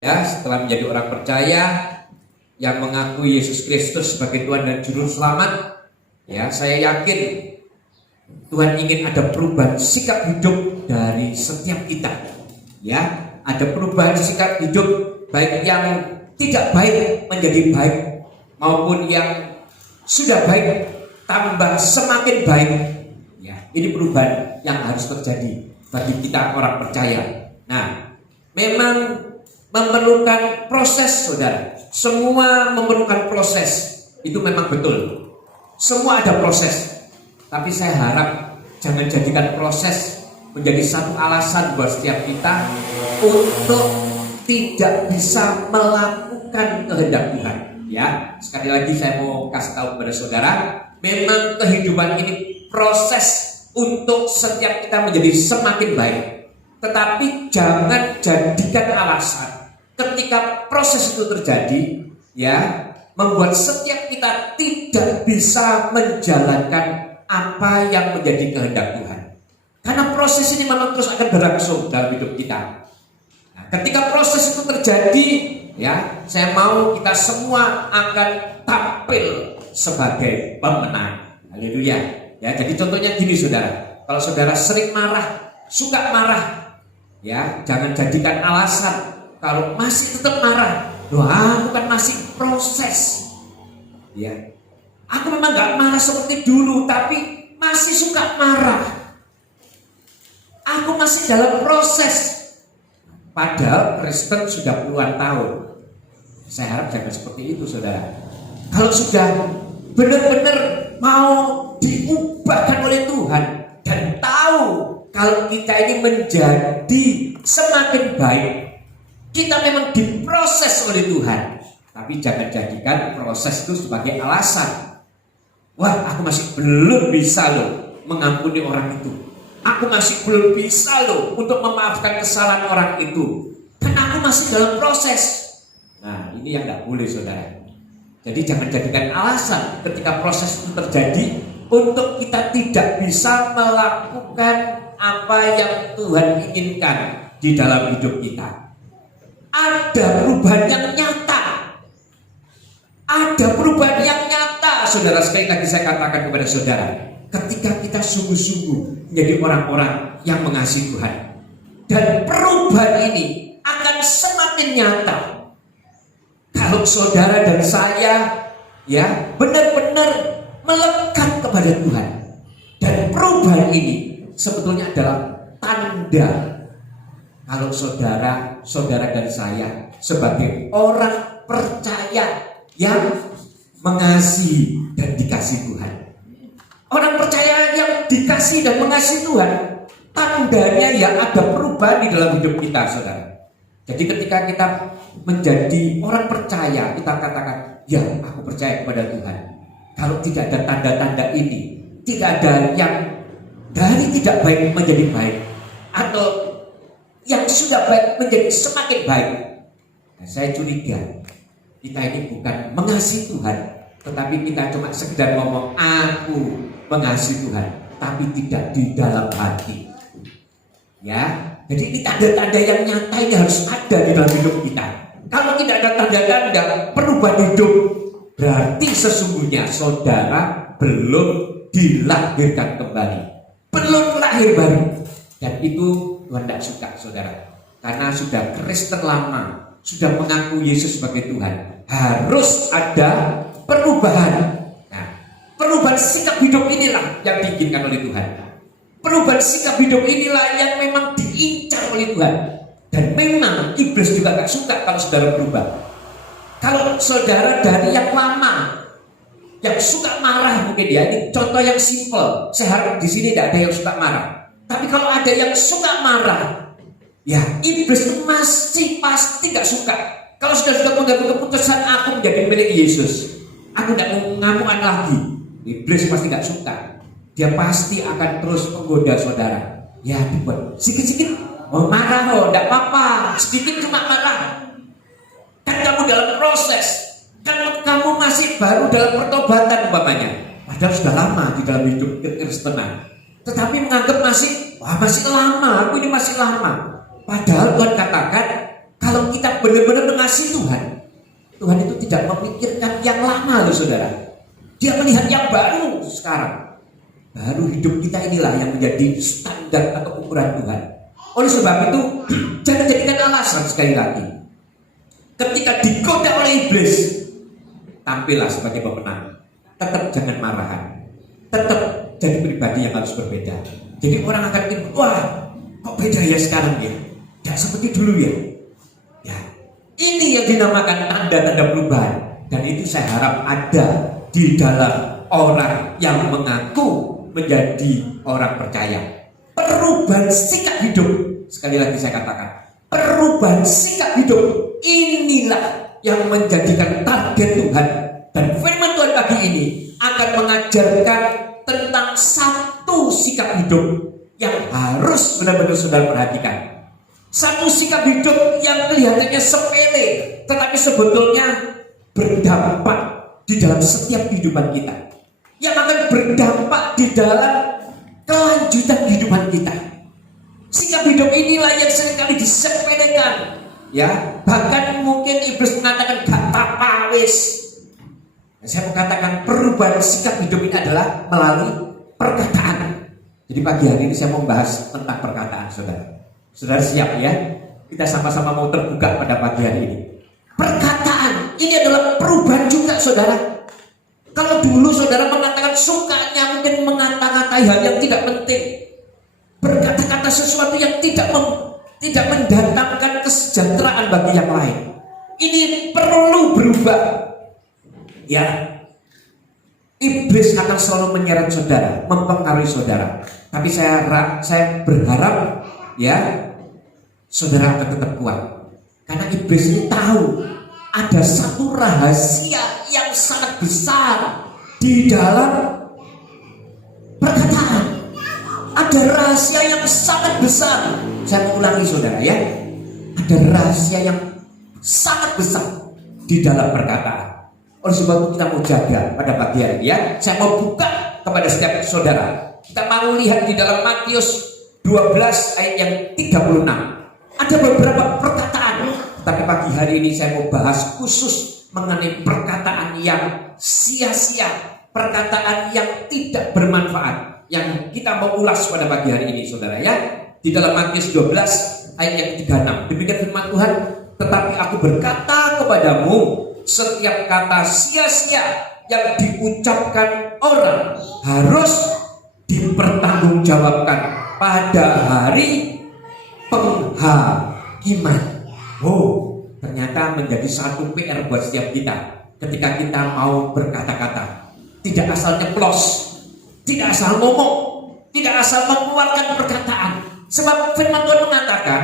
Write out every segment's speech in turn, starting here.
Ya, setelah menjadi orang percaya yang mengakui Yesus Kristus sebagai Tuhan dan Juru Selamat, ya saya yakin Tuhan ingin ada perubahan sikap hidup dari setiap kita. Ya, ada perubahan sikap hidup, baik yang tidak baik menjadi baik maupun yang sudah baik tambah semakin baik. Ya, ini perubahan yang harus terjadi bagi kita orang percaya. Nah, memang memerlukan proses, saudara. Semua memerlukan proses. Itu memang betul. Semua ada proses. Tapi saya harap jangan jadikan proses menjadi satu alasan buat setiap kita untuk tidak bisa melakukan kehendak Tuhan. Ya, sekali lagi saya mau kasih tahu kepada saudara, memang kehidupan ini proses untuk setiap kita menjadi semakin baik. Tetapi jangan jadikan alasan ketika proses itu terjadi, ya, membuat setiap kita tidak bisa menjalankan apa yang menjadi kehendak Tuhan. Karena proses ini memang terus akan berlangsung dalam hidup kita. Nah, ketika proses itu terjadi, ya, saya mau kita semua akan tampil sebagai pemenang. Haleluya. Ya, jadi contohnya gini, saudara. Kalau saudara sering marah, suka marah, ya, jangan jadikan alasan. Kalau masih tetap marah, aku kan masih proses. Ya, aku memang gak marah seperti dulu, tapi masih suka marah. Aku masih dalam proses. Padahal Kristen sudah puluhan tahun. Saya harap jangan seperti itu, saudara. Kalau sudah benar-benar mau diubahkan oleh Tuhan dan tahu kalau kita ini menjadi semakin baik, kita memang diproses oleh Tuhan. Tapi jangan jadikan proses itu sebagai alasan. Wah, aku masih belum bisa loh mengampuni orang itu. Aku masih belum bisa loh untuk memaafkan kesalahan orang itu. Dan aku masih dalam proses. Nah, ini yang gak boleh, saudara. Jadi jangan jadikan alasan ketika proses itu terjadi untuk kita tidak bisa melakukan apa yang Tuhan inginkan di dalam hidup kita. Ada perubahan yang nyata. Ada perubahan yang nyata, saudara. Sekali lagi saya katakan kepada saudara, ketika kita sungguh-sungguh menjadi orang-orang yang mengasihi Tuhan, dan perubahan ini akan semakin nyata kalau saudara dan saya, ya, benar-benar melekat kepada Tuhan. Dan perubahan ini sebetulnya adalah tanda kalau saudara dan saya sebagai orang percaya yang mengasihi dan dikasihi Tuhan. Orang percaya yang dikasihi dan mengasihi Tuhan, tandanya ya ada perubahan di dalam hidup kita, saudara. Jadi ketika kita menjadi orang percaya, kita katakan, ya, aku percaya kepada Tuhan. Kalau tidak ada tanda-tanda ini, tidak ada yang dari tidak baik menjadi baik, atau yang sudah baik menjadi semakin baik. Nah, saya curiga kita ini bukan mengasihi Tuhan, tetapi kita cuma sekedar ngomong aku mengasihi Tuhan, tapi tidak di dalam hati. Ya, jadi ini tanda-tanda yang nyata ini harus ada di dalam hidup kita. Kalau tidak ada tanda-tanda perubahan hidup, berarti sesungguhnya saudara belum dilahirkan kembali, belum lahir baru. Dan itu Tuhan tidak suka, saudara. Karena sudah Kristen lama, sudah mengaku Yesus sebagai Tuhan, harus ada perubahan. Nah, perubahan sikap hidup inilah yang diinginkan oleh Tuhan. Perubahan sikap hidup inilah yang memang diincar oleh Tuhan. Dan memang iblis juga gak suka kalau saudara berubah. Kalau saudara dari yang lama, yang suka marah mungkin, ya, ini contoh yang simple. Saya harap di sini tidak ada yang suka marah. Tapi kalau ada yang suka marah, ya, iblis itu masih pasti gak suka. Kalau sudah mengambil keputusan aku menjadi milik Yesus, aku tidak mau ngamukan lagi, iblis pasti gak suka. Dia pasti akan terus menggoda saudara. Ya, dibuat sedikit-sedikit mau marah, tidak apa-apa, sedikit cuma marah. Kan kamu dalam proses, kan kamu masih baru dalam pertobatan umpamanya. Padahal sudah lama di dalam hidup kekristenan, tetapi menganggap masih lama, aku ini masih lama. Padahal Tuhan katakan Kalau kita benar-benar mengasihi Tuhan, Tuhan itu tidak memikirkan yang lama loh saudara. Dia melihat yang baru sekarang. Baru hidup kita inilah yang menjadi standar atau ukuran Tuhan. Oleh sebab itu, jangan jadikan alasan sekali lagi. Ketika digoda oleh iblis, tampillah sebagai pemenang. Tetap jangan marahan. Tetap jadi pribadi yang harus berbeda. Jadi orang akan pikir, wah kok beda ya sekarang ya. Tidak seperti dulu ya. Ya, ini yang dinamakan tanda-tanda perubahan. Dan itu saya harap ada di dalam orang yang mengaku menjadi orang percaya. Perubahan sikap hidup. Sekali lagi saya katakan, perubahan sikap hidup inilah yang menjadikan target Tuhan. Dan firman Tuhan pagi ini akan mengajarkan tentang satu sikap hidup yang harus benar-benar saudara perhatikan. Satu sikap hidup yang kelihatannya sepele, tetapi sebetulnya berdampak di dalam setiap kehidupan kita, yang akan berdampak di dalam kelanjutan kehidupan kita. Sikap hidup inilah yang seringkali disepelekan, ya. Bahkan mungkin iblis mengatakan gak apa-apa wis. Saya mau katakan perubahan sikap hidup ini adalah melalui perkataan. Jadi pagi hari ini saya mau membahas tentang perkataan saudara. Saudara siap ya? Kita sama-sama mau terbuka pada pagi hari ini. Perkataan ini adalah perubahan juga saudara. Kalau dulu saudara mengatakan sukanya mungkin mengata-ngatai hal yang tidak penting, berkata-kata sesuatu yang tidak mendatangkan kesejahteraan bagi yang lain. Ini perlu berubah. Ya, iblis akan selalu menyeret saudara, mempengaruhi saudara. Tapi saya berharap ya saudara akan tetap kuat. Karena iblis ini tahu ada satu rahasia yang sangat besar di dalam perkataan. Ada rahasia yang sangat besar. Saya mau ulangi saudara ya. Ada rahasia yang sangat besar di dalam perkataan. Oleh sebab itu kita mau jaga pada pagi hari ya. Saya mau buka kepada setiap saudara. Kita mau lihat di dalam Matius 12 ayat yang 36. Ada beberapa perkataan, tapi pagi hari ini saya mau bahas khusus mengenai perkataan yang sia-sia, perkataan yang tidak bermanfaat, yang kita mau ulas pada pagi hari ini saudara ya. Di dalam Matius 12 ayat yang 36. Demikian firman Tuhan, tetapi aku berkata kepadamu, setiap kata sia-sia yang diucapkan orang harus dipertanggungjawabkan pada hari penghakiman. Oh, ternyata menjadi satu PR buat setiap kita ketika kita mau berkata-kata. Tidak asal nyeplos, tidak asal ngomong, tidak asal mengeluarkan perkataan. Sebab firman Tuhan mengatakan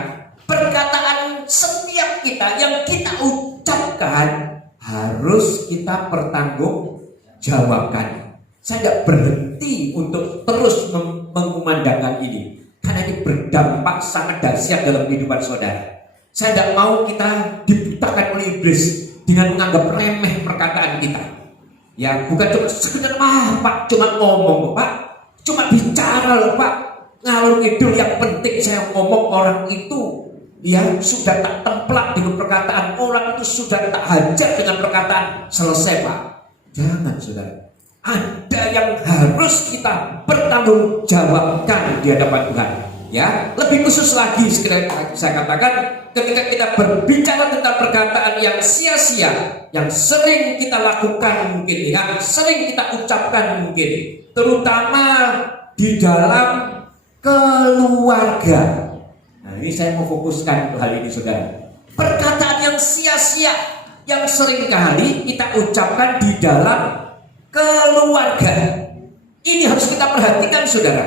perkataan setiap kita yang kita ucapkan harus kita pertanggungjawabkan. Saya tidak berhenti untuk terus mengumandangkan ini, karena ini berdampak sangat dahsyat dalam kehidupan saudara. Saya tidak mau kita dibutakan oleh iblis dengan menganggap remeh perkataan kita. Ya, bukan cuma sekedar Pak, cuma ngomong Pak, cuma bicara loh Pak, ngalur ngidul. Yang penting saya ngomong, orang itu ya sudah tak templak dengan perkataan, orang itu sudah tak hajar dengan perkataan, selesai Pak. Jangan saudara, ada yang harus kita pertanggungjawabkan di hadapan Tuhan. Ya, lebih khusus lagi sekali saya katakan, ketika kita berbicara tentang perkataan yang sia-sia, yang sering kita lakukan mungkin, yang sering kita ucapkan mungkin, terutama di dalam keluarga. Nah, ini saya mau fokuskan untuk hal ini saudara. Perkataan yang sia-sia yang sering kali kita ucapkan di dalam keluarga, ini harus kita perhatikan saudara.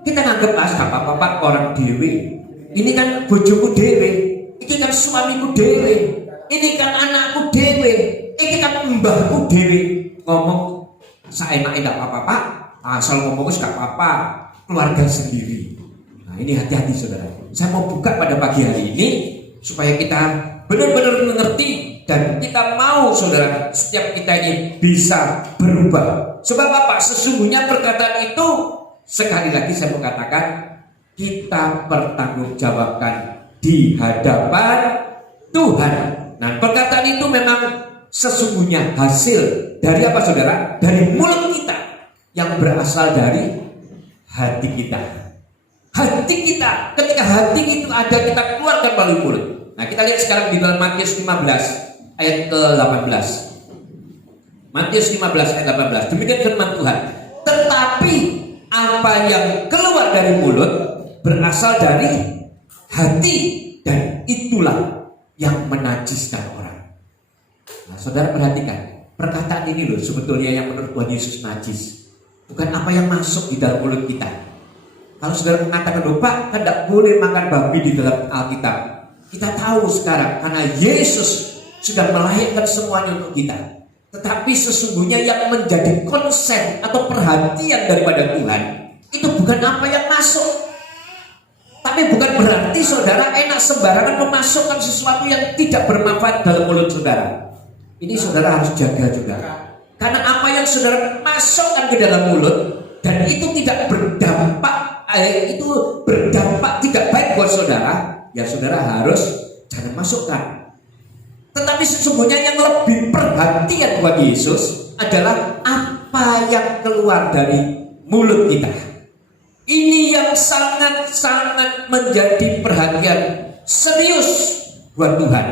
Kita nganggep apa-apa Pak, orang dewe, ini kan bojoku dewe, ini kan suamiku dewe, ini kan anakku dewe, ini kan mbahku dewe. Ngomong seenak tidak apa-apa Pak, asal ngomong gak apa-apa, keluarga sendiri. Nah ini hati-hati saudara. Saya mau buka pada pagi hari ini supaya kita benar-benar mengerti dan kita mau saudara, setiap kita ini bisa berubah. Sebab apa? Sesungguhnya perkataan itu, sekali lagi saya mau katakan, kita pertanggungjawabkan di hadapan Tuhan. Nah, perkataan itu memang sesungguhnya hasil dari apa saudara? Dari mulut kita yang berasal dari hati kita. Hati kita, ketika hati itu ada, kita keluarkan melalui mulut. Nah, kita lihat sekarang di dalam Matius 15 ayat ke-18. Matius 15 ayat 18. Demikian firman Tuhan. Tetapi apa yang keluar dari mulut berasal dari hati, dan itulah yang menajiskan orang. Nah, saudara perhatikan, perkataan ini loh sebetulnya yang menurut Tuhan Yesus najis. Bukan apa yang masuk di dalam mulut kita. Kalau saudara mengatakan, loh Pak, kan tidak boleh makan babi di dalam Alkitab. Kita tahu sekarang karena Yesus sudah melahirkan semuanya untuk kita. Tetapi sesungguhnya yang menjadi konsen atau perhatian daripada Tuhan itu bukan apa yang masuk. Tapi bukan berarti saudara enak sembarangan memasukkan sesuatu yang tidak bermanfaat dalam mulut saudara. Ini saudara harus jaga juga. Karena apa yang saudara masukkan ke dalam mulut dan itu tidak berdampak, itu berdampak tidak baik buat saudara, ya saudara harus jangan masukkan. Tetapi sesungguhnya yang lebih perhatian buat Yesus adalah apa yang keluar dari mulut kita. Ini yang sangat-sangat menjadi perhatian serius buat Tuhan.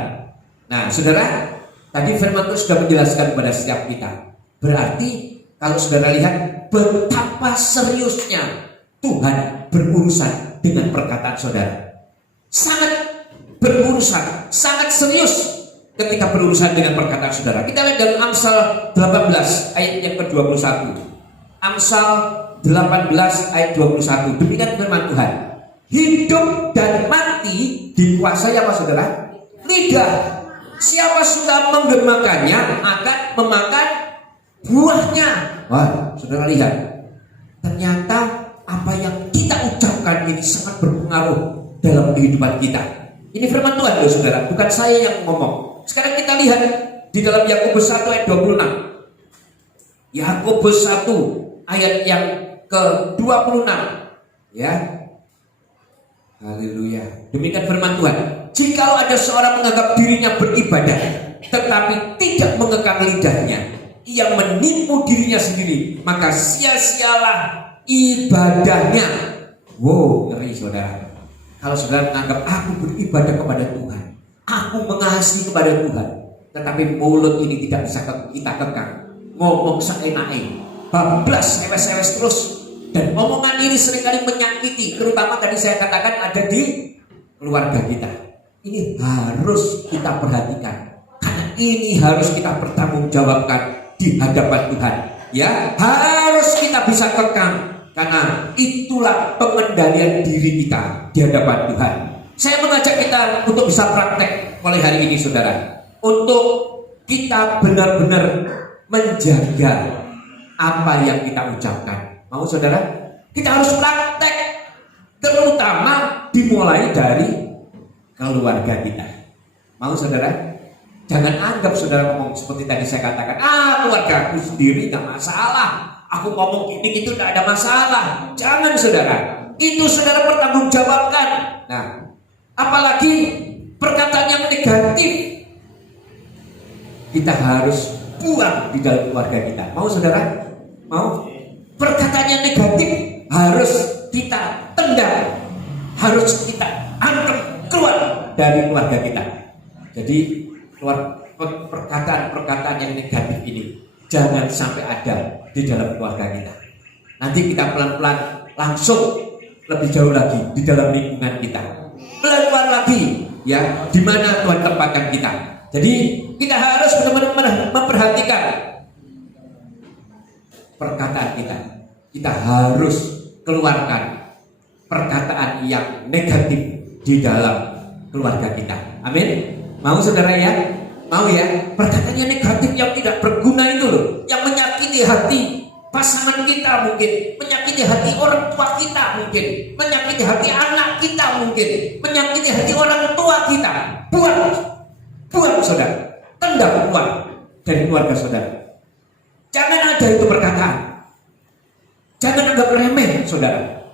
Nah, saudara, tadi firman Tuhan sudah menjelaskan kepada setiap kita. Berarti kalau saudara lihat betapa seriusnya Tuhan berurusan dengan perkataan saudara. Sangat berurusan, sangat serius ketika berurusan dengan perkataan saudara. Kita lihat dalam Amsal 18 ayat yang ke-21. Amsal 18 ayat 21. Demikian firman Tuhan. Hidup dan mati dikuasai apa saudara? Lidah. Siapa sudah menggemakannya akan memakan buahnya. Wah, saudara lihat. Ternyata apa yang kita ucapkan ini sangat berpengaruh dalam kehidupan kita. Ini firman Tuhan loh saudara, bukan saya yang ngomong. Sekarang kita lihat di dalam Yakobus 1 ayat 26. Yakobus 1 ayat yang ke-26. Ya. Haleluya. Demikian firman Tuhan. Jikalau ada seorang menganggap dirinya beribadah tetapi tidak mengekang lidahnya, ia menipu dirinya sendiri, maka sia-sialah ibadahnya. Wow, ngeri saudara. Kalau saudara menganggap aku beribadah kepada Tuhan, aku mengasihi kepada Tuhan, tetapi mulut ini tidak bisa kita kekang, ngomong seenaknya, bablas, ewes-ewes terus, dan omongan ini seringkali menyakiti, terutama tadi saya katakan ada di keluarga kita. Ini harus kita perhatikan, karena ini harus kita pertanggungjawabkan di hadapan Tuhan. Ya, harus kita bisa kekang, karena itulah pengendalian diri kita di hadapan Tuhan. Saya mengajak kita untuk bisa praktek mulai hari ini saudara, untuk kita benar-benar menjaga apa yang kita ucapkan. Mau saudara? Kita harus praktek, terutama dimulai dari keluarga kita. Mau saudara? Jangan anggap saudara ngomong seperti tadi saya katakan, keluarga aku sendiri gak masalah, aku ngomong gini itu gak ada masalah. Jangan saudara, itu saudara pertanggungjawabkan. Nah, apalagi perkataan yang negatif kita harus buang di dalam keluarga kita. Mau saudara? Mau? Perkataan yang negatif harus kita tendang, harus kita angkat keluar dari keluarga kita. Jadi perkataan-perkataan yang negatif ini jangan sampai ada di dalam keluarga kita. Nanti kita pelan-pelan langsung lebih jauh lagi di dalam lingkungan kita, keluar lagi ya di mana Tuhan tempatkan kita. Jadi kita harus benar-benar memperhatikan perkataan kita. Kita harus keluarkan perkataan yang negatif di dalam keluarga kita. Amin. Mau saudara ya? Mau ya? Perkataannya negatif yang tidak berguna itu loh, yang menyakiti hati pasangan kita mungkin, menyakiti hati orang tua kita mungkin, menyakiti hati anak kita mungkin, menyakiti hati orang tua kita. Buang saudara, tendang buang dari keluarga saudara. Jangan ada itu perkataan. Jangan anggap remeh saudara.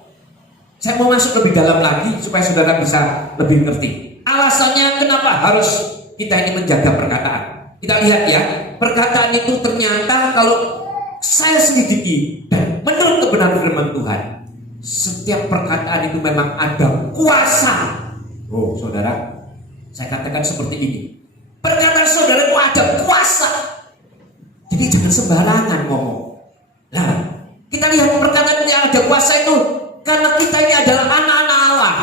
Saya mau masuk lebih dalam lagi supaya saudara bisa lebih ngerti. Alasannya kenapa harus kita ini menjaga perkataan? Kita lihat ya, perkataan itu ternyata kalau saya selidiki dan menurut kebenaran firman Tuhan, setiap perkataan itu memang ada kuasa. Oh saudara, saya katakan seperti ini, perkataan saudara itu ada kuasa. Jadi jangan sembarangan ngomong. Nah, kita lihat perkataan yang ada kuasa itu karena kita ini adalah anak-anak Allah.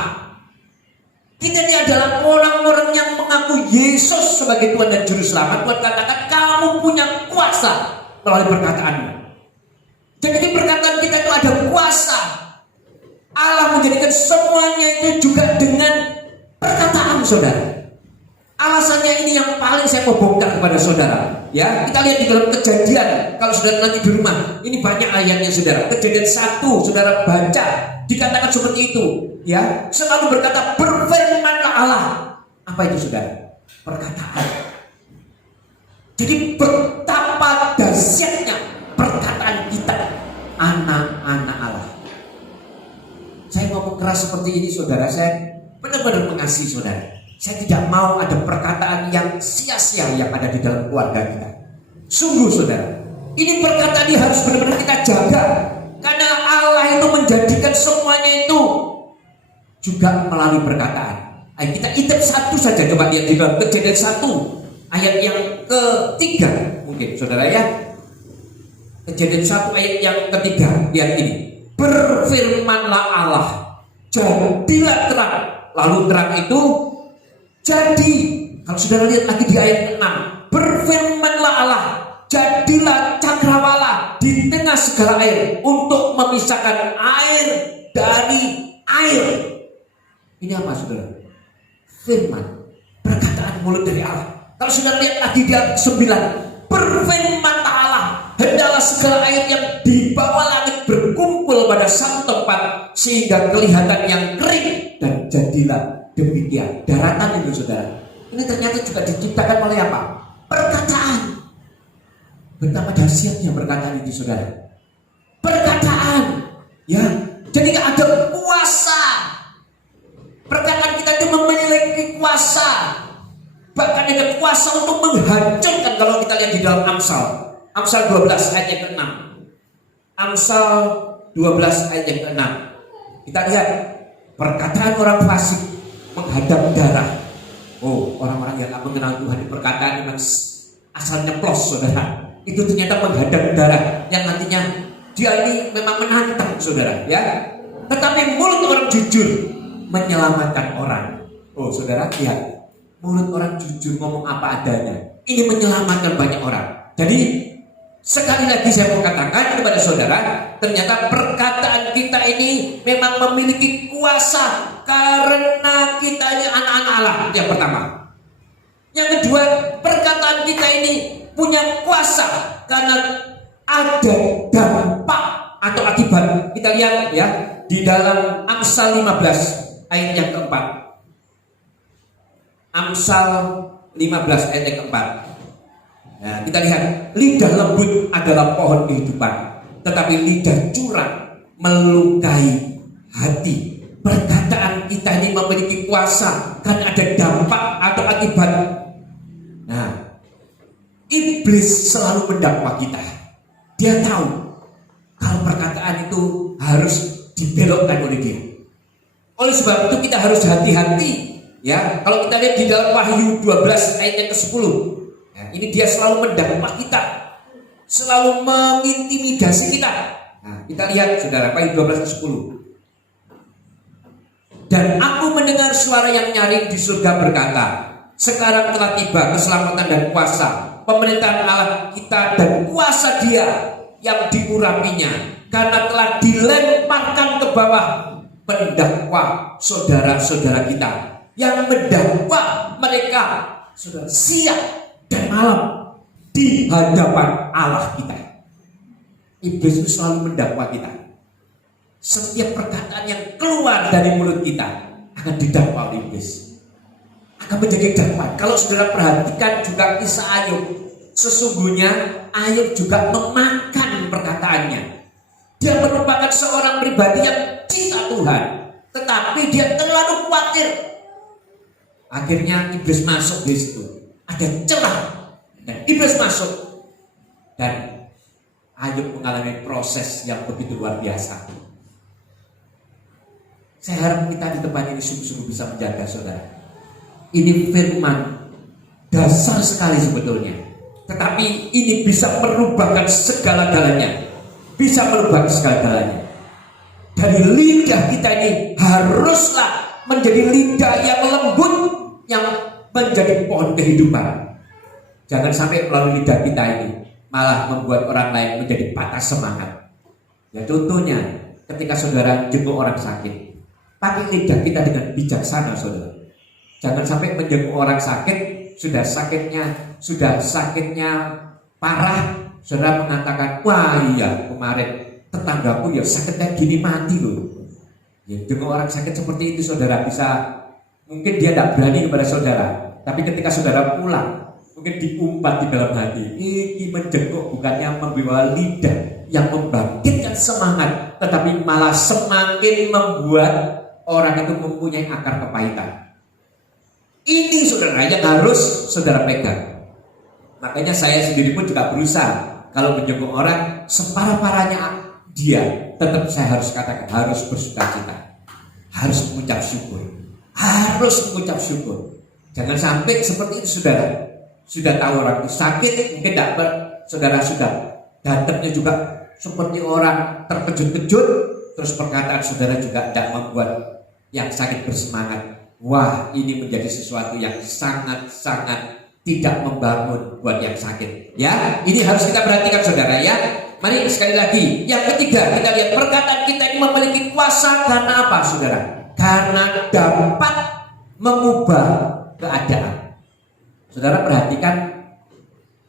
Kita ini adalah orang-orang yang mengaku Yesus sebagai Tuhan dan Juru Selamat. Tuhan katakan kamu punya kuasa melalui perkataanmu. Jadi di perkataan kita itu ada kuasa. Allah menjadikan semuanya itu juga dengan perkataan saudara. Alasannya ini yang paling saya mau bongkar kepada saudara. Ya, kita lihat di dalam Kejadian. Kalau saudara nanti di rumah, ini banyak ayatnya saudara. Kejadian 1, saudara baca, dikatakan seperti itu. Ya, selalu berkata berfirmanlah Allah. Apa itu saudara? Perkataan. Jadi betapa dahsyatnya perkataan kita, anak-anak Allah. Saya ngomong keras seperti ini saudara, saya benar-benar mengasihi saudara. Saya tidak mau ada perkataan yang sia-sia yang ada di dalam keluarga kita. Sungguh saudara, ini perkataan ini harus benar-benar kita jaga. Karena Allah itu menjadikan semuanya itu juga melalui perkataan. Ayo kita intip satu saja, coba lihat di dalam Kejadian 1 ayat yang ketiga mungkin saudara ya. Kejadian 1 ayat yang ketiga, lihat ini. Berfirmanlah Allah, jadilah terang. Lalu terang itu jadi. Kalau saudara lihat lagi di ayat 6, berfirmanlah Allah, jadilah cakrawala di tengah segala air untuk memisahkan air dari air. Ini apa saudara? Firman, perkataan mulut dari Allah. Kalau saudara lihat lagi di ayat 9, berfirmanlah Allah, hendaklah segala air yang di bawah langit berkumpul pada satu tempat sehingga kelihatan yang kering, dan jadilah demikian. Daratan itu saudara, ini ternyata juga diciptakan oleh apa? Perkataan. Betapa dahsyatnya perkataan itu saudara. Perkataan, ya. Jadi ada kuasa. Perkataan kita itu memiliki kuasa. Bahkan ada kuasa untuk menghancurkan. Kalau kita lihat di dalam Amsal 12 ayat yang ke-6. Amsal 12 ayat yang ke-6. Kita lihat perkataan orang fasik menghadap darah. Oh, orang-orang yang tak mengenal Tuhan, di perkataan memang asal nyeplos saudara. Itu ternyata menghadap darah yang nantinya dia ini memang menantang saudara ya. Tetapi mulut orang jujur menyelamatkan orang. Oh saudara lihat, mulut orang jujur ngomong apa adanya, ini menyelamatkan banyak orang. Jadi sekali lagi saya mau katakan kepada saudara, ternyata perkataan kita ini memang memiliki kuasa karena kita ini anak-anak Allah. Yang pertama. Yang kedua, perkataan kita ini punya kuasa karena ada dampak atau akibat. Kita lihat ya di dalam Amsal 15 ayat yang keempat. Amsal 15 ayat yang keempat. Nah, kita lihat, lidah lembut adalah pohon kehidupan, tetapi lidah curang melukai hati. Perkataan kita ini memiliki kuasa karena ada dampak atau akibat. Nah, iblis selalu mendakwa kita. Dia tahu kalau perkataan itu harus dibelokkan oleh dia. Oleh sebab itu kita harus hati-hati. Ya, kalau kita lihat di dalam Wahyu 12 ayat yang ke-10. Ini dia selalu mendakwa kita, selalu mengintimidasi kita. Nah, kita lihat saudara, Wahyu 12:10. Dan aku mendengar suara yang nyaring di surga berkata, sekarang telah tiba keselamatan dan kuasa, pemerintahan Allah kita dan kuasa Dia yang diurapinya, karena telah dilemparkan ke bawah pendakwa saudara-saudara kita yang mendakwa mereka saudara siang dan malam di hadapan Allah kita. Iblis itu selalu mendakwa kita. Setiap perkataan yang keluar dari mulut kita akan didakwa oleh iblis, akan menjadi dakwaan. Kalau saudara perhatikan juga kisah Ayub, sesungguhnya Ayub juga memakan perkataannya. Dia merupakan seorang pribadi yang cinta Tuhan, tetapi dia terlalu khawatir Akhirnya iblis masuk di situ. Ada celah dan iblis masuk. Dan Ayub mengalami proses yang begitu luar biasa. Saya harap kita di tempat ini sungguh-sungguh bisa menjaga saudara. Ini firman dasar sekali sebetulnya. Tetapi ini bisa merubahkan segala-galanya. Bisa merubah segala-galanya. Dari lidah kita ini haruslah menjadi lidah yang lembut, yang menjadi pohon kehidupan. Jangan sampai melalui lidah kita ini malah membuat orang lain menjadi patah semangat. Ya contohnya ketika saudara jenguk orang sakit, pakai lidah kita dengan bijaksana saudara. Jangan sampai menjenguk orang sakit, sudah sakitnya parah, saudara mengatakan, wah iya kemarin tetanggaku ya sakit kayak gini mati loh. Ya, jenguk orang sakit seperti itu saudara bisa, mungkin dia tidak berani kepada saudara, tapi ketika saudara pulang, mungkin diumpat di dalam hati, ini menjenguk bukannya membawa lidah yang membangkitkan semangat, tetapi malah semakin membuat orang itu mempunyai akar kepahitan. Ini saudara yang harus saudara pegang. Makanya saya sendiri pun juga berusaha, kalau menjenguk orang separah-parahnya dia, tetap saya harus katakan, harus bersukacita, harus mengucap syukur, Jangan sampai seperti itu saudara. Sudah tahu orang itu sakit, mungkin dapat saudara sudah datangnya juga seperti orang terkejut-kejut, terus perkataan saudara juga tidak membuat yang sakit bersemangat. Wah, ini menjadi sesuatu yang sangat-sangat tidak membangun buat yang sakit. Ya, ini harus kita perhatikan saudara ya. Mari sekali lagi, yang ketiga kita lihat perkataan kita ini memiliki kuasa karena apa saudara? Karena dapat mengubah keadaan. Saudara perhatikan,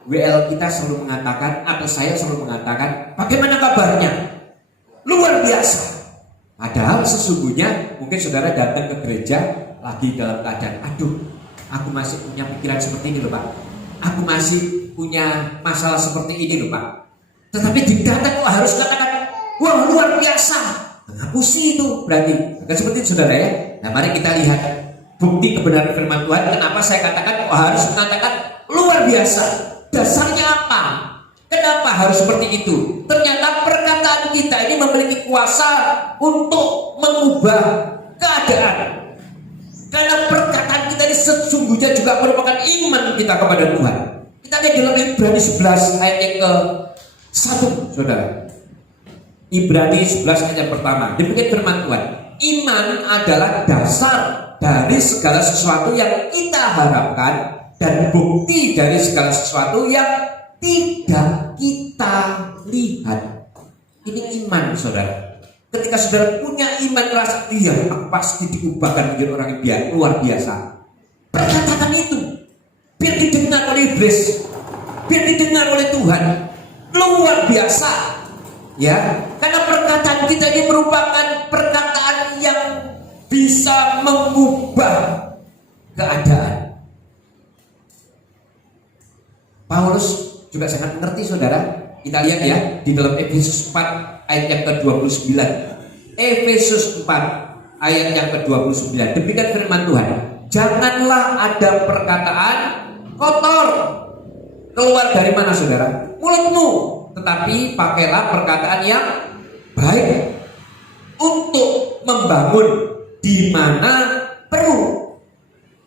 WL kita selalu mengatakan, atau saya selalu mengatakan, bagaimana kabarnya? Luar biasa. Padahal sesungguhnya mungkin saudara datang ke gereja lagi dalam keadaan, aduh, aku masih punya pikiran seperti ini loh Pak, aku masih punya masalah seperti ini loh Pak. Tetapi didatang kok harus katakan, wah luar biasa, mengapusi itu berarti. Bukan seperti itu saudara ya. Nah mari kita lihat bukti kebenaran firman Tuhan. Kenapa saya katakan harus mengatakan luar biasa? Dasarnya apa? Kenapa harus seperti itu? Ternyata perkataan kita ini memiliki kuasa untuk mengubah keadaan. Karena perkataan kita ini sesungguhnya juga merupakan iman kita kepada Tuhan. Kita lihat dalam Ibrani 11 ayat yang ke-1 saudara. Ibrani 11 ayat yang pertama. Demikian firman Tuhan. Iman adalah dasar dari segala sesuatu yang kita harapkan dan bukti dari segala sesuatu yang tidak kita lihat. Ini iman saudara. Ketika saudara punya iman rasa, iya aku pasti diubahkan menjadi orang yang luar biasa. Perkatakan itu biar didengar oleh iblis, biar didengar oleh Tuhan. Luar biasa. Ya, karena perkataan kita ini merupakan perkataan yang bisa mengubah keadaan. Paulus juga sangat mengerti saudara. Kita lihat ya di dalam Efesus 4 ayat yang ke-29. Efesus 4 ayat yang ke-29. Demikian firman Tuhan. Janganlah ada perkataan kotor keluar dari mana saudara? Mulutmu. Tetapi pakailah perkataan yang baik untuk membangun di mana perlu,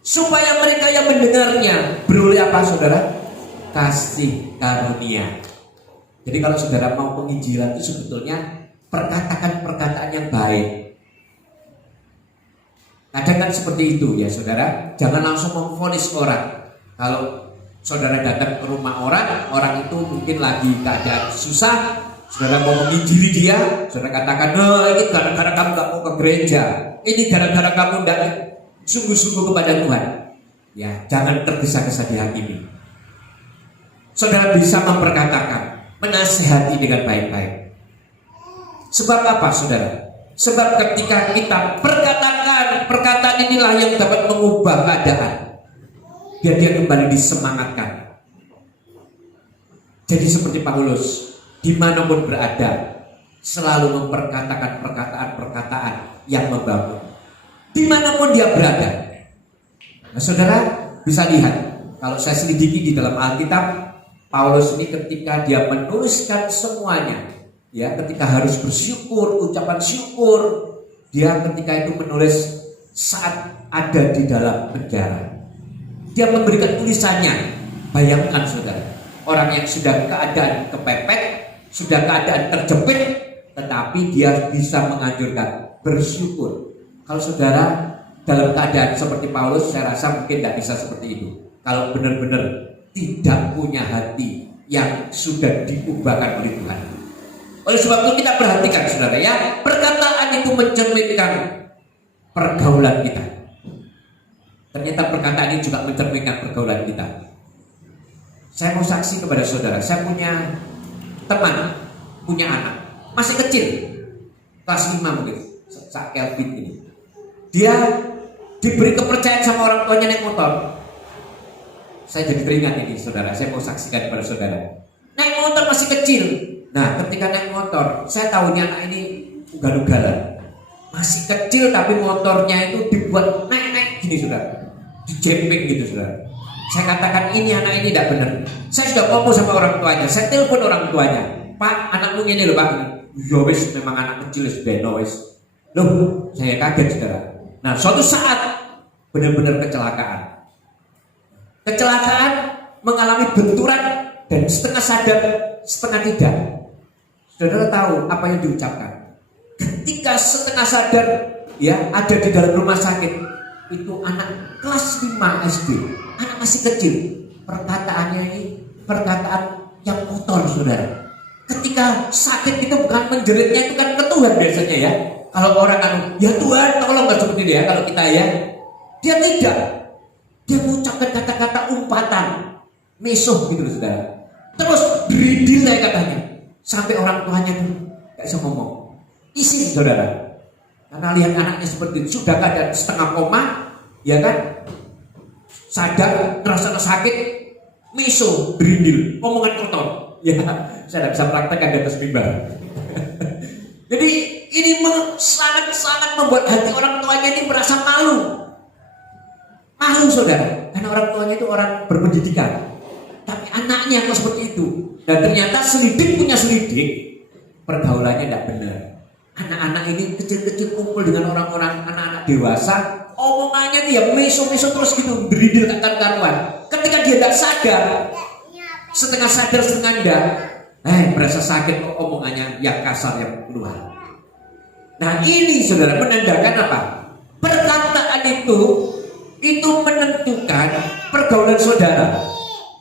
supaya mereka yang mendengarnya beroleh apa saudara? Kasih karunia. Jadi kalau saudara mau penginjilan itu sebetulnya perkatakan perkataan yang baik. Kadang kan seperti itu ya saudara. Jangan langsung memvonis orang. Kalau saudara datang ke rumah orang itu mungkin lagi keadaan susah, saudara mau menginjili dia, saudara katakan, no, ini gara-gara kamu gak mau ke gereja, ini gara-gara kamu tidak sungguh-sungguh kepada Tuhan. Ya, jangan tergesa-gesa dihakimi. Saudara bisa memperkatakan, menasihati dengan baik-baik. Sebab apa saudara? Sebab ketika kita perkatakan, perkataan inilah yang dapat mengubah keadaan, biar dia kembali disemangatkan. Jadi seperti Paulus, dimanapun berada, selalu memperkatakan perkataan-perkataan yang membangun. Dimanapun dia berada. Nah, saudara bisa lihat, kalau saya selidiki di dalam Alkitab, Paulus ini ketika dia menuliskan semuanya, ya, ketika harus bersyukur, ucapan syukur, dia ketika itu menulis saat ada di dalam penjara. Dia memberikan tulisannya. Bayangkan saudara, orang yang sudah keadaan kepepet, sudah keadaan terjepit, tetapi dia bisa menganjurkan bersyukur. Kalau saudara dalam keadaan seperti Paulus, saya rasa mungkin tidak bisa seperti itu. Kalau benar-benar tidak punya hati yang sudah diubahkan oleh Tuhan. Oleh sebab itu kita perhatikan saudara ya, perkataan itu mencerminkan pergaulan kita. Ternyata perkataan ini juga mencerminkan pergaulan kita. Saya mau saksi kepada saudara, saya punya teman, punya anak, masih kecil, kelas 5 mungkin, Sak Kelvin ini. Dia diberi kepercayaan sama orang tuanya naik motor. Saya jadi teringat ini saudara, saya mau saksikan kepada saudara. Naik motor masih kecil. Nah, ketika naik motor, saya tahu nih anak ini ugal-ugalan. Masih kecil tapi motornya itu dibuat naik-naik gini saudara, dijemping gitu saudara. Saya katakan ini anak ini tidak benar. Saya sudah ngomong sama orang tuanya, saya telepon orang tuanya. Pak, anakmu ini loh Pak. Ya wis, memang anak kecil beno wis. Loh, saya kaget saudara. Nah, suatu saat benar-benar kecelakaan. Kecelakaan, mengalami benturan dan setengah sadar, setengah tidak. Saudara tahu apa yang diucapkan? Ketika setengah sadar, ya, ada di dalam rumah sakit, itu anak kelas 5 SD, anak masih kecil. Perkataannya ini perkataan yang kotor, saudara. Ketika sakit itu bukan menjeritnya, itu kan ke Tuhan biasanya ya. Kalau orang kan, ya Tuhan tolong, nggak seperti dia. Kalau kita ya, dia tidak. Dia mengucapkan kata-kata umpatan, mesuh gitu loh saudara. Terus bridil ya katanya, sampai orang tuanya tuh nggak bisa ngomong. Isin saudara, karena lihat anaknya seperti itu, sudah keadaan setengah koma, ya kan? Sadar, ngerasa sakit, mesuh, bridil, omongan kotor. Ya, saya tidak bisa praktekkan di atas mimbar. Jadi ini sangat-sangat membuat hati orang tuanya ini merasa malu. Malu saudara, karena orang tuanya itu orang berpendidikan. Tapi anaknya kok seperti itu. Dan ternyata selidik punya selidik, pergaulannya tidak benar. Anak-anak ini kecil-kecil kumpul dengan orang-orang, anak-anak dewasa, omongannya dia meso-meso terus gitu, berindil tak karuan. Ketika dia tidak sadar, setengah sadar setengah enggak, merasa sakit kok omongannya yang kasar yang keluar. Nah ini saudara menandakan apa? Perkataan itu menentukan pergaulan saudara.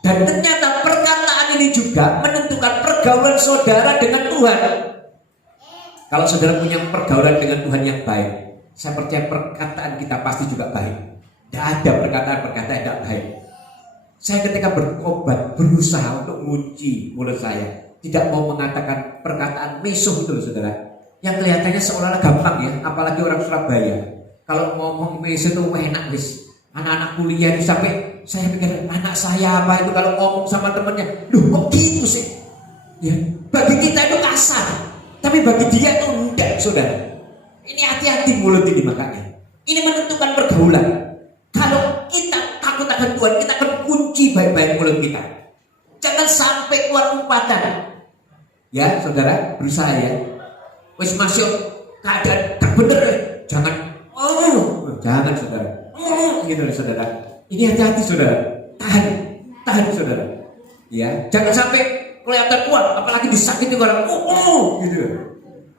Dan ternyata perkataan ini juga menentukan pergaulan saudara dengan Tuhan. Kalau saudara punya pergaulan dengan Tuhan yang baik, saya percaya perkataan kita pasti juga baik. Tidak ada perkataan-perkataan yang tidak baik. Saya ketika berobat berusaha untuk mengunci mulut saya, tidak mau mengatakan perkataan mesuh itu saudara, yang kelihatannya seolah-olah gampang ya, apalagi orang Surabaya. Kalau ngomong mesuh itu enak wis. Anak-anak kuliah itu sampai saya pikir anak saya apa itu kalau ngomong sama temennya, loh kok gitu sih? Ya, bagi kita itu kasar, tapi bagi dia itu enggak, saudara. Ini hati-hati mulut ini makanya. Ini menentukan pergaulan. Kalau kita takut akan Tuhan, kita akan kunci baik-baik mulut kita. Jangan sampai keluar umpatan. Ya, saudara, berusaha ya. Wis masuk keadaan tak bener, jangan jangan saudara. Gitu saudara. Ini hati-hati saudara. Tahan saudara. Ya, jangan sampai kelihatan kuat, apalagi disakiti orang. Gitu.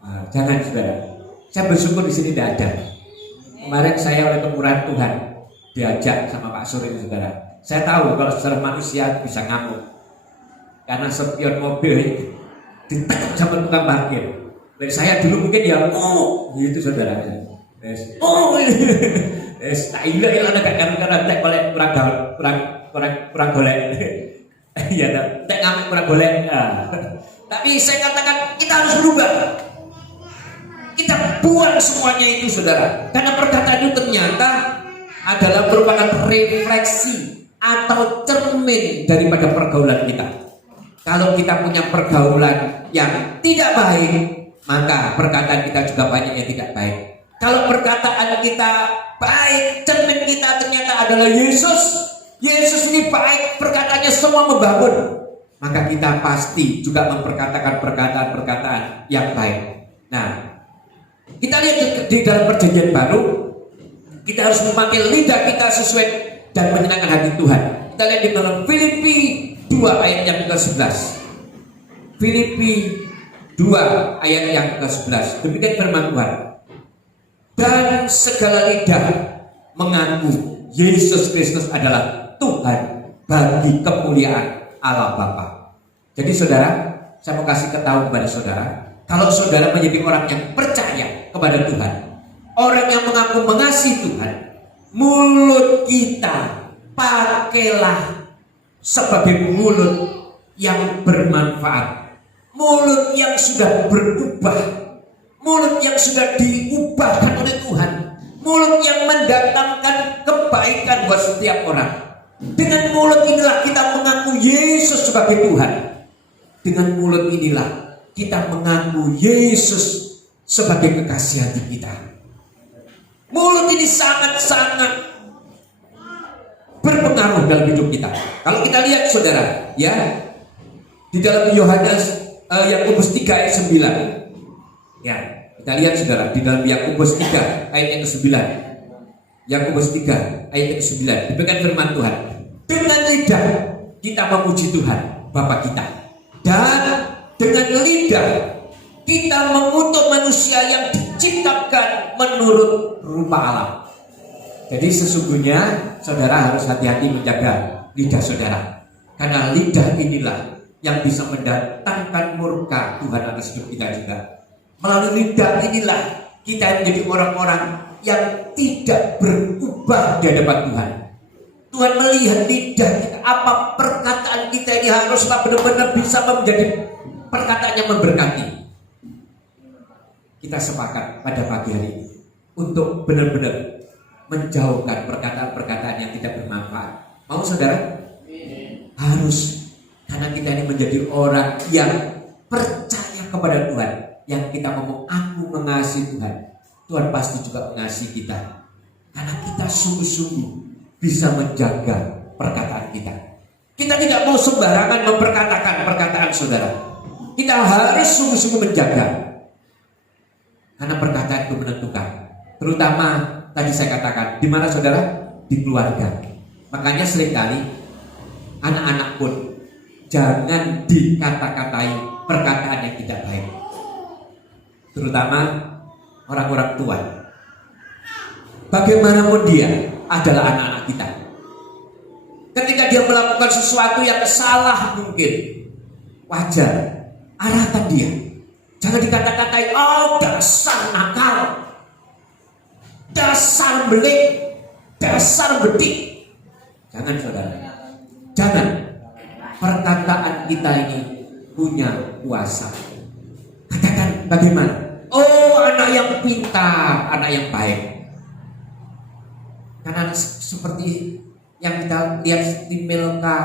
Nah, jangan saudara. Saya bersyukur di sini tidak ada. Kemarin saya oleh kemurahan Tuhan diajak sama Pak Sur ini saudara. Saya tahu kalau secara manusia bisa ngamuk. Karena spion mobil ditekuk sama tukang parkir. Dan saya dulu mungkin ya gitu saudara. Tak ilah ada karena tak boleh kurang golek. Iya tak ngamek kurang golek. Tapi saya katakan kita harus berubah. Kita buang semuanya itu saudara. Karena perkataan itu ternyata adalah merupakan refleksi atau cermin daripada pergaulan kita. Kalau kita punya pergaulan yang tidak baik, maka perkataan kita juga banyak yang tidak baik. Kalau perkataan kita baik, cermin kita ternyata adalah Yesus. Yesus ini baik, perkataannya semua membangun. Maka kita pasti juga memperkatakan perkataan-perkataan yang baik. Nah, kita lihat di dalam perjanjian baru, kita harus memakai lidah kita sesuai dan menyenangkan hati Tuhan. Kita lihat di dalam Filipi 2 ayat yang ke-11. Filipi 2 ayat yang ke-11. Demikian firman Tuhan. Dan segala lidah mengaku Yesus Kristus adalah Tuhan bagi kemuliaan Allah Bapa. Jadi saudara, saya mau kasih ketahui kepada saudara, kalau saudara menjadi orang yang percaya kepada Tuhan, orang yang mengaku mengasihi Tuhan, mulut kita pakailah sebagai mulut yang bermanfaat, mulut yang sudah berubah, mulut yang sudah diubahkan oleh Tuhan, mulut yang mendatangkan kebaikan buat setiap orang. Dengan mulut inilah kita mengaku Yesus sebagai Tuhan. Dengan mulut inilah kita mengaku Yesus sebagai kekasih hati kita. Mulut ini sangat-sangat berpengaruh dalam hidup kita. Kalau kita lihat saudara, ya, di dalam Yohanes Yakobus 3 ayat 9. Ya, kita lihat saudara, di dalam Yakobus 3 ayat yang ke-9. Yakobus 3 ayat yang ke-9. Demikian firman Tuhan. Dengan lidah kita memuji Tuhan Bapa kita, dan dengan lidah kita mengutuk manusia yang diciptakan menurut rupa Allah. Jadi sesungguhnya saudara harus hati-hati menjaga lidah saudara, karena lidah inilah yang bisa mendatangkan murka Tuhan atas hidup kita juga. Melalui lidah inilah kita menjadi orang-orang yang tidak berubah di hadapan Tuhan. Tuhan melihat lidah kita, apa perkataan kita ini haruslah benar-benar bisa menjadi perkataan yang memberkati. Kita sepakat pada pagi hari ini untuk benar-benar menjauhkan perkataan-perkataan yang tidak bermanfaat. Mau saudara? Harus, karena kita ini menjadi orang yang percaya kepada Tuhan. Yang kita ngomong aku mengasihi Tuhan, Tuhan pasti juga mengasihi kita, karena kita sungguh-sungguh bisa menjaga perkataan kita. Kita tidak mau sembarangan memperkatakan perkataan saudara. Kita harus sungguh-sungguh menjaga, karena perkataan itu menentukan. Terutama tadi saya katakan, di mana saudara? Di keluarga. Makanya seringkali anak-anak pun jangan dikata-katai perkataan yang tidak baik. Terutama orang-orang tua. Bagaimanapun dia adalah anak-anak kita. Ketika dia melakukan sesuatu yang salah mungkin, wajar, arahkan dia. Jangan dikata-katai, oh dasar nakal, dasar belik, dasar bedik. Jangan saudara, jangan. Perkataan kita ini punya kuasa. Katakan bagaimana? Oh, anak yang pintar, anak yang baik. Karena seperti yang kita lihat di Milka,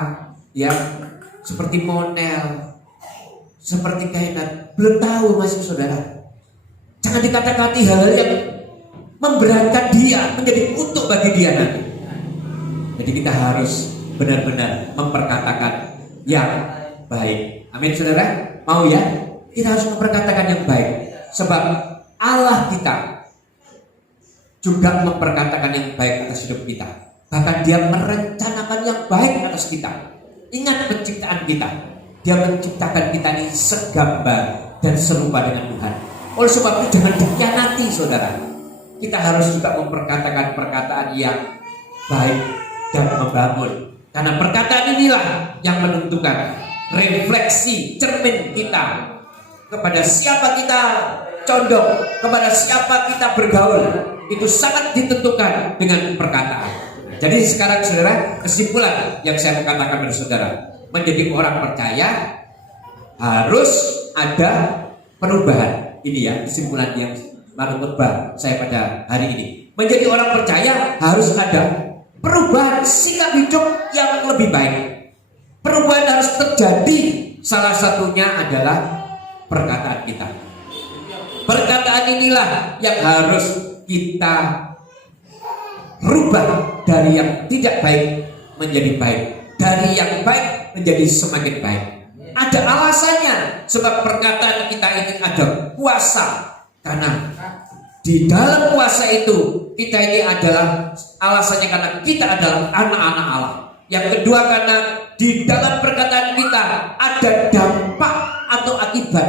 ya, seperti Monel, seperti Kainat, belum tahu masih saudara. Jangan dikata-kati hal-hal yang memberatkan dia, menjadi kutuk bagi dia nanti. Jadi kita harus benar-benar memperkatakan yang baik. Amin saudara. Mau ya? Kita harus memperkatakan yang baik. Sebab Allah kita juga memperkatakan yang baik atas hidup kita. Bahkan dia merencanakan yang baik atas kita. Ingat penciptaan kita. Dia menciptakan kita ini segambar dan serupa dengan Tuhan. Oleh sebab itu jangan dikhianati saudara. Kita harus juga memperkatakan perkataan yang baik dan membangun. Karena perkataan inilah yang menentukan refleksi cermin kita, kepada siapa kita condong, kepada siapa kita bergaul. Itu sangat ditentukan dengan perkataan. Jadi sekarang saudara, kesimpulan yang saya mau katakan kepada saudara, menjadi orang percaya harus ada perubahan. Ini ya kesimpulan yang lalu khotbah saya pada hari ini. Menjadi orang percaya harus ada perubahan sikap hidup yang lebih baik. Perubahan harus terjadi. Salah satunya adalah perkataan kita. Perkataan inilah yang harus kita rubah dari yang tidak baik menjadi baik, dari yang baik menjadi semakin baik. Ada alasannya, sebab perkataan kita ini ada kuasa. Karena di dalam kuasa itu kita ini adalah alasannya karena kita adalah anak-anak Allah. Yang kedua, karena di dalam perkataan kita ada dampak atau akibat.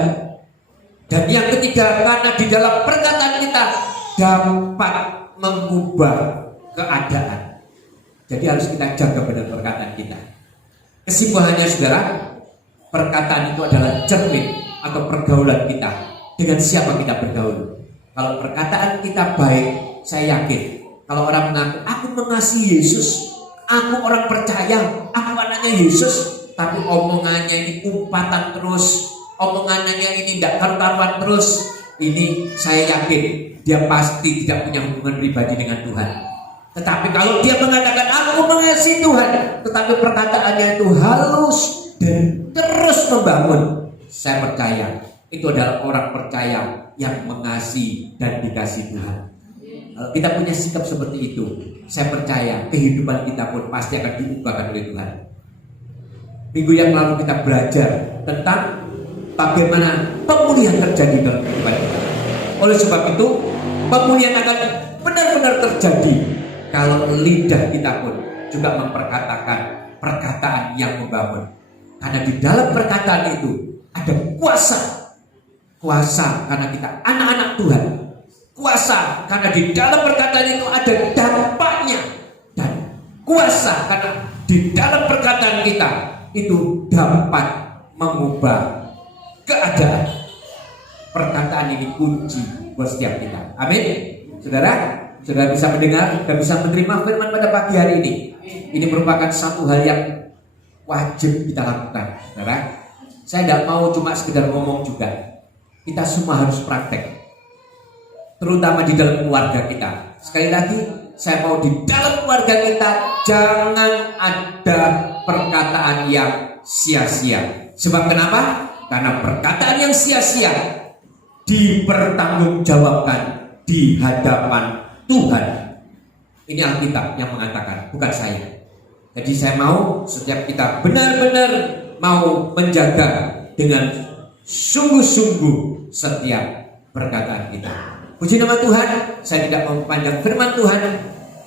Dan yang ketiga, karena di dalam perkataan kita dapat mengubah keadaan. Jadi harus kita jaga benar perkataan kita. Kesimpulannya saudara, perkataan itu adalah cermin atau pergaulan kita. Dengan siapa kita bergaul. Kalau perkataan kita baik, saya yakin kalau orang mengaku aku mengasihi Yesus, aku orang percaya, aku anaknya Yesus, tapi omongannya ini umpatan terus, omongannya ini tidak karu-karuan terus, ini saya yakin dia pasti tidak punya hubungan pribadi dengan Tuhan. Tetapi kalau dia mengatakan aku mengasihi Tuhan, tetapi perkataannya itu halus dan terus membangun, saya percaya itu adalah orang percaya yang mengasihi dan dikasihi Tuhan. Kalau kita punya sikap seperti itu, saya percaya kehidupan kita pun pasti akan diubahkan oleh Tuhan. Minggu yang lalu kita belajar tentang bagaimana pemulihan terjadi dalam kehidupan kita. Oleh sebab itu, pemulihan akan benar-benar terjadi kalau lidah kita pun juga memperkatakan perkataan yang membangun. Karena di dalam perkataan itu ada kuasa. Kuasa karena kita anak-anak Tuhan. Kuasa karena di dalam perkataan itu ada dampaknya. Dan kuasa karena di dalam perkataan kita itu dapat mengubah keadaan. Perkataan ini kunci buat setiap kita. Amin. Saudara, saudara bisa mendengar dan bisa menerima firman pada pagi hari ini. Ini merupakan satu hal yang wajib kita lakukan. Saudara, saya tidak mau cuma sekedar ngomong juga. Kita semua harus praktek, terutama di dalam keluarga kita. Sekali lagi, saya mau di dalam keluarga kita jangan ada perkataan yang sia-sia. Sebab kenapa? Karena perkataan yang sia-sia dipertanggungjawabkan di hadapan Tuhan. Ini Alkitab yang mengatakan, bukan saya. Jadi saya mau setiap kita benar-benar mau menjaga dengan sungguh-sungguh setiap perkataan kita. Puji nama Tuhan. Saya tidak mau mempanjang firman Tuhan.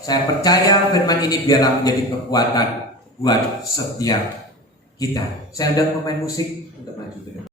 Saya percaya firman ini biarlah menjadi kekuatan buat setiap kita. Saya undang pemain musik untuk